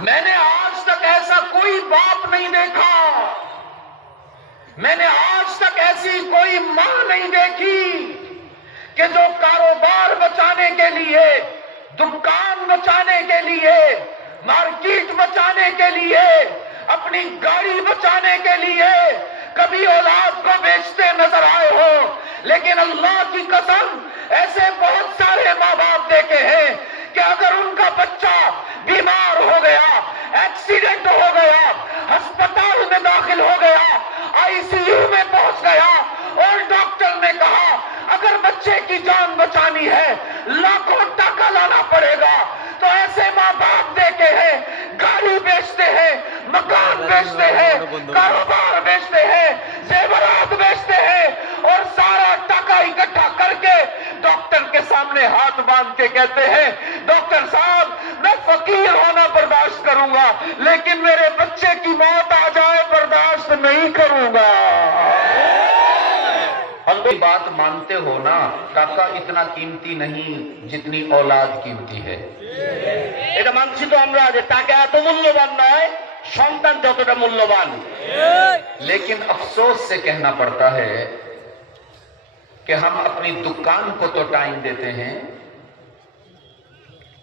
میں نے آج تک ایسا کوئی باپ نہیں دیکھا، میں نے آج تک ایسی کوئی ماں نہیں دیکھی کہ جو کاروبار بچانے کے لیے، دکان بچانے کے لیے، مارکیٹ بچانے کے لیے، اپنی گاڑی بچانے کے لیے کبھی اولاد کو بیچتے نظر آئے ہو۔ لیکن اللہ کی قسم ایسے بہت سارے ماں باپ دیکھے ہیں کہ اگر ان کا بچہ بیمار ہو گیا، ایکسیڈنٹ ہو گیا، ہسپتال میں داخل ہو گیا، آئی سی یو میں پہنچ گیا اور ڈاکٹر نے کہا اگر بچے کی جان بچانی ہے لاکھوں ٹکا لانا پڑے گا، تو ایسے ماں باپ دیکھے ہیں گاڑی بیچتے ہیں، مکان بیچتے ہیں، کاروبار بیچتے ہیں، زیورات بیچتے ہیں اور سارا ٹکا اکٹھا کر کے ڈاکٹر کے سامنے ہاتھ باندھ کے کہتے ہیں ڈاکٹر صاحب میں فقیر ہونا برداشت کروں گا لیکن میرے بچے کی موت آ جائے برداشت نہیں کروں گا۔ اللہ بات مانتے ہو نا، ٹکا اتنا قیمتی نہیں جتنی اولاد قیمتی ہے۔ এটা মানছি তো আমরা যে টাকা এত মূল্যবান নয়, সন্তান যতটা মূল্যবান। لیکن افسوس سے کہنا پڑتا ہے کہ ہم اپنی دکان کو تو ٹائم دیتے ہیں،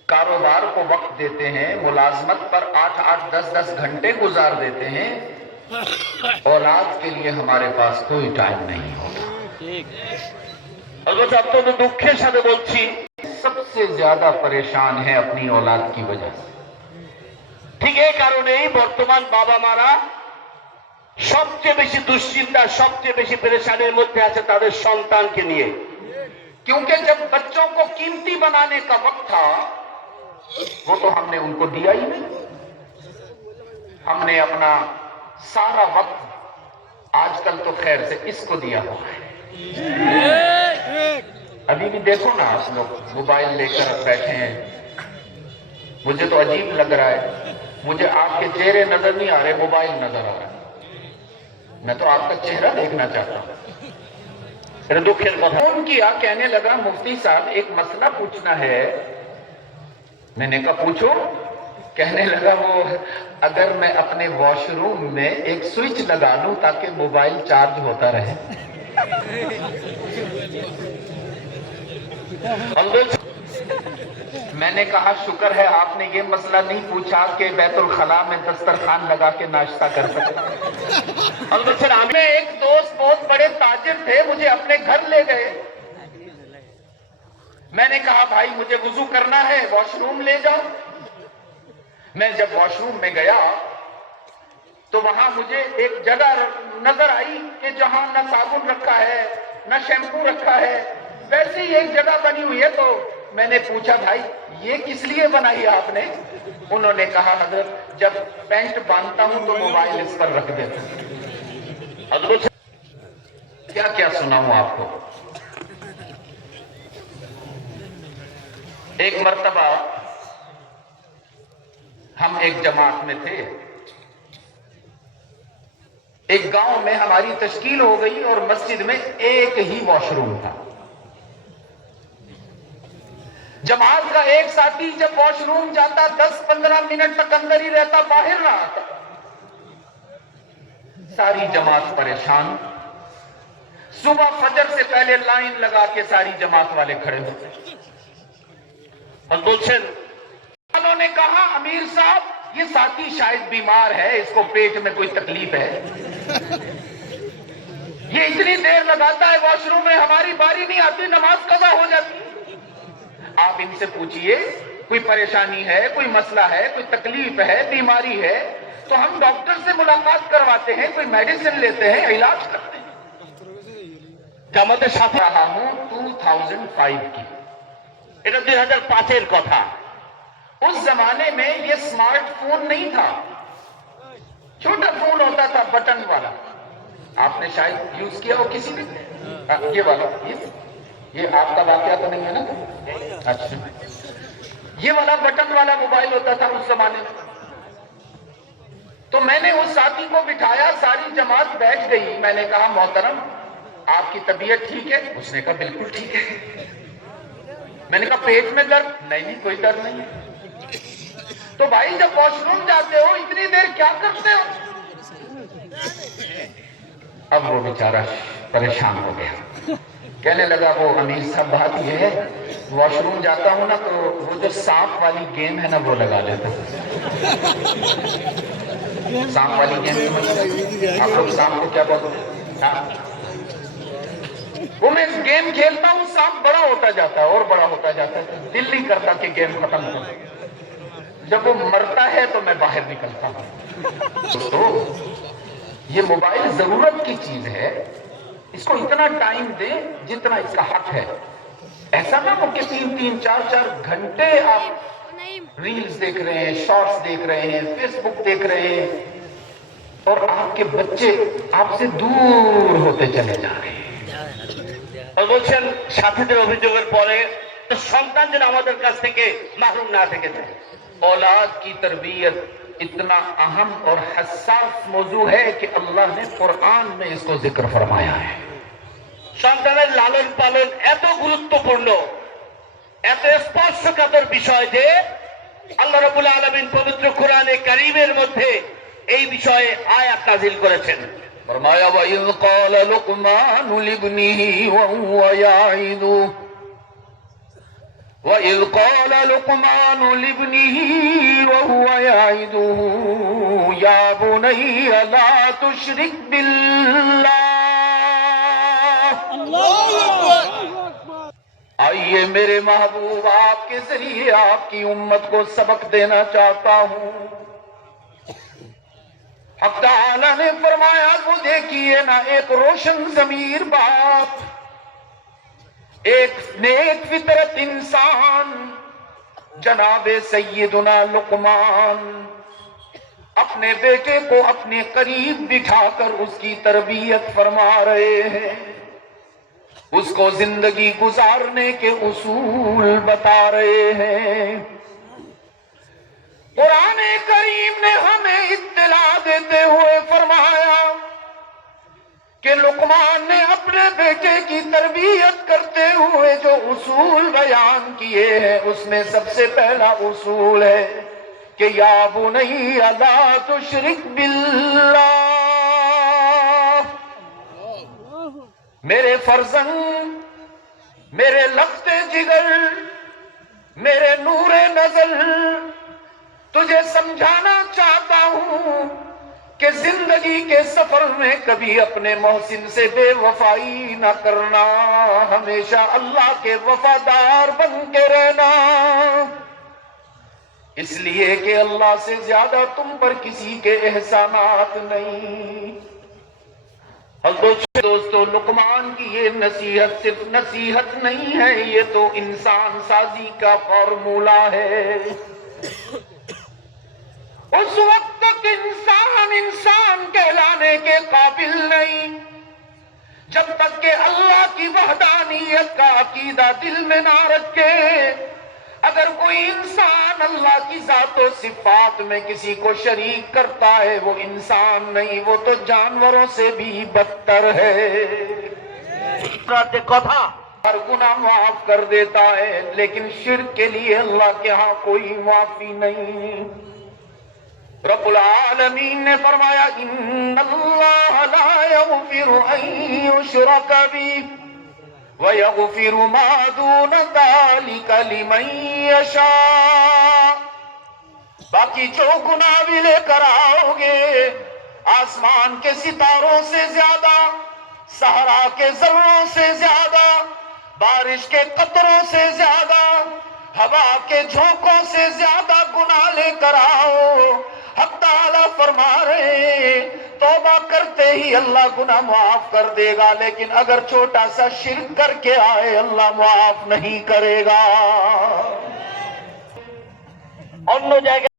کاروبار کو وقت دیتے ہیں، ملازمت پر 8 10 گھنٹے گزار دیتے ہیں، اولاد کے لیے ہمارے پاس کوئی ٹائم نہیں ہوتا۔ حضرت اب تو دکھے ساتھ بولچی سب سے زیادہ پریشان ہے اپنی اولاد کی وجہ سے۔ ٹھیک ہے کارونےই বর্তমান বাবা মারা সবচেয়ে বেশি দুশ্চিন্তা সবচেয়ে বেশি পেরেশানির মধ্যে আছে তাদের সন্তানকে নিয়ে। کیونکہ جب بچوں کو قیمتی بنانے کا وقت تھا وہ تو ہم نے ان کو دیا ہی نہیں، ہم نے اپنا سارا وقت آج کل تو خیر سے اس کو دیا ہوا ہے۔ ابھی بھی دیکھو نا آپ لوگ موبائل لے کر بیٹھے ہیں، مجھے تو عجیب لگ رہا ہے، مجھے آپ کے چہرے نظر نہیں آ رہے، موبائل نظر آ رہا ہے۔ میں تو آپ کا چہرہ دیکھنا چاہتا ہوں۔ فون کیا، کہنے لگا مفتی صاحب ایک مسئلہ پوچھنا ہے۔ میں نے کہا پوچھو۔ کہنے لگا وہ اگر میں اپنے واش روم میں ایک سوئچ لگا لوں تاکہ موبائل چارج ہوتا رہے۔ میں نے کہا شکر ہے آپ نے یہ مسئلہ نہیں پوچھا کہ بیت الخلاء میں دسترخوان لگا کے ناشتہ کر سکتا۔ میں ایک دوست بہت بڑے تاجر تھے، مجھے اپنے گھر لے گئے۔ میں نے کہا بھائی مجھے وضو کرنا ہے، واش روم لے جاؤ۔ میں جب واش روم میں گیا تو وہاں مجھے ایک جگہ نظر آئی کہ جہاں نہ صابن رکھا ہے نہ شیمپو رکھا ہے، ویسے ہی ایک جگہ بنی ہوئی ہے۔ تو میں نے پوچھا بھائی یہ کس لیے بنائی ہے آپ نے؟ انہوں نے کہا حضرت جب پینٹ باندھتا ہوں تو موبائل اس پر رکھ دیتا ہوں۔ حضرت کیا کیا سناؤں آپ کو۔ ایک مرتبہ ہم ایک جماعت میں تھے، ایک گاؤں میں ہماری تشکیل ہو گئی اور مسجد میں ایک ہی واش روم تھا۔ جماعت کا ایک ساتھی جب واش روم جاتا 10-15 منٹ تک اندر ہی رہتا، باہر نہ آتا۔ ساری جماعت پریشان، صبح فجر سے پہلے لائن لگا کے ساری جماعت والے کھڑے ہوتے۔ انہوں نے کہا امیر صاحب یہ ساتھی شاید بیمار ہے، اس کو پیٹ میں کوئی تکلیف ہے، یہ اتنی دیر لگاتا ہے واش روم میں، ہماری باری نہیں آتی، نماز قضا ہو جاتی۔ آپ ان سے پوچھئے کوئی پریشانی ہے، کوئی مسئلہ ہے، کوئی تکلیف ہے، بیماری ہے تو ہم ڈاکٹر سے ملاقات کرواتے ہیں، کوئی میڈیسن لیتے ہیں، علاج کرتے ہیں۔ جامعت شافی رہا ہوں 2005 کی، এটা 2005 কথা۔ اس زمانے میں یہ سمارٹ فون نہیں تھا، چھوٹا فون ہوتا تھا بٹن والا، آپ نے شاید یوز کیا ہو کسی نے؟ یہ والا، یہ آپ کا واقعہ تو نہیں ہے نا؟ اچھا، یہ والا بٹن والا موبائل ہوتا تھا اس زمانے میں۔ تو میں نے اس ساتھی کو بٹھایا، ساری جماعت بیٹھ گئی۔ میں نے کہا محترم آپ کی طبیعت ٹھیک ہے؟ اس نے کہا بالکل ٹھیک ہے۔ میں نے کہا پیٹ میں درد؟ نہیں کوئی درد نہیں ہے۔ تو بھائی جب واش روم جاتے ہو اتنی دیر کیا کرتے ہو؟ اب وہ بیچارہ پریشان ہو گیا، کہنے لگا وہ امیر صاحب بات یہ ہے واش روم جاتا ہوں نا تو وہ جو سانپ والی گیم ہے نا وہ لگا لیتا ہوں۔ سانپ والی گیم آپ لوگ سانپ کو کیا بولتے ہیں؟ وہ میں گیم کھیلتا ہوں، سانپ بڑا ہوتا جاتا ہے اور بڑا ہوتا جاتا ہے، دل نہیں کرتا کہ گیم ختم ہو۔ جب وہ مرتا ہے تو میں باہر نکلتا ہوں۔ دوستو یہ موبائل ضرورت کی چیز ہے، اس کو اتنا ٹائم دیں جتنا اس کا حق ہے۔ ایسا نہ ہو کہ 3 4 گھنٹے آپ ریلز دیکھ رہے ہیں، شارٹس دیکھ رہے ہیں، فیس بک دیکھ رہے ہیں اور آپ کے بچے آپ سے دور ہوتے چلے جا رہے ہیں۔ اور বলছেন সাথীদের অভিযোগের পরে সন্তান যেন আমাদের কাছ থেকে মাহরুম না থেকে যায়। اولاد کی تربیت اتنا اہم اور حساس موضوع ہے کہ اللہ نے قرآن میں اس کو ذکر فرمایا ہے۔ সন্তানের লালন পালন এত গুরুত্বপূর্ণ, এত স্পর্শকাতর বিষয় যে আল্লাহ রাব্বুল আলামিন পবিত্র কোরআনে কারীমের মধ্যে এই বিষয়ে আয়াত নাযিল করেছেন। فرمایا وَإِذْ قَالَ لُقْمَانُ لِابْنِهِ وَهُوَ يَعِظُهُ وَإِذْ قَالَ لُقْمَانُ لِابْنِهِ وَهُوَ يَعِظُهُ يَا بُنَيَّ لَا تُشْرِكْ بِاللَّهِ۔ آئیے میرے محبوب آپ کے ذریعے آپ کی امت کو سبق دینا چاہتا ہوں۔ حق تعالی نے فرمایا وہ دیکھیے نا ایک روشن ضمیر باپ، ایک نیک فطرت انسان جناب سیدنا لقمان اپنے بیٹے کو اپنے قریب بٹھا کر اس کی تربیت فرما رہے ہیں، اس کو زندگی گزارنے کے اصول بتا رہے ہیں۔ قرآن کریم نے ہمیں اطلاع دیتے ہوئے فرمایا کہ لقمان نے اپنے بیٹے کی تربیت کرتے ہوئے جو اصول بیان کیے ہیں اس میں سب سے پہلا اصول ہے کہ یا بنی لا تشرک باللہ، میرے فرزند، میرے لخت جگر، میرے نور نظر، تجھے سمجھانا چاہتا ہوں کہ زندگی کے سفر میں کبھی اپنے محسن سے بے وفائی نہ کرنا، ہمیشہ اللہ کے وفادار بن کے رہنا، اس لیے کہ اللہ سے زیادہ تم پر کسی کے احسانات نہیں۔ دوستو لقمان کی یہ نصیحت صرف نصیحت نہیں ہے، یہ تو انسان سازی کا فارمولہ ہے۔ اس وقت تک انسان کہلانے کے قابل نہیں جب تک کہ اللہ کی وحدانیت کا عقیدہ دل میں نہ رکھے۔ اگر کوئی انسان اللہ کی ذات و صفات میں کسی کو شریک کرتا ہے وہ انسان نہیں، وہ تو جانوروں سے بھی بدتر ہے۔ ہر گناہ معاف کر دیتا ہے لیکن شرک کے لیے اللہ کے ہاں کوئی معافی نہیں۔ رب العالمین نے فرمایا ان اللہ لا یغفر ان یشرک بہ وَيَغْفِرُ مَا دُونَ ذَلِكَ لِمَن يَشَاءُ، باقی جو گناہ بھی لے کر آؤ گے آسمان کے ستاروں سے زیادہ، صحرا کے ذروں سے زیادہ، بارش کے قطروں سے زیادہ، ہوا کے جھونکوں سے زیادہ گناہ لے کر آؤ، حق تعالیٰ فرما رہے ہیں توبہ کرتے ہی اللہ گناہ معاف کر دے گا، لیکن اگر چھوٹا سا شرک کر کے آئے اللہ معاف نہیں کرے گا۔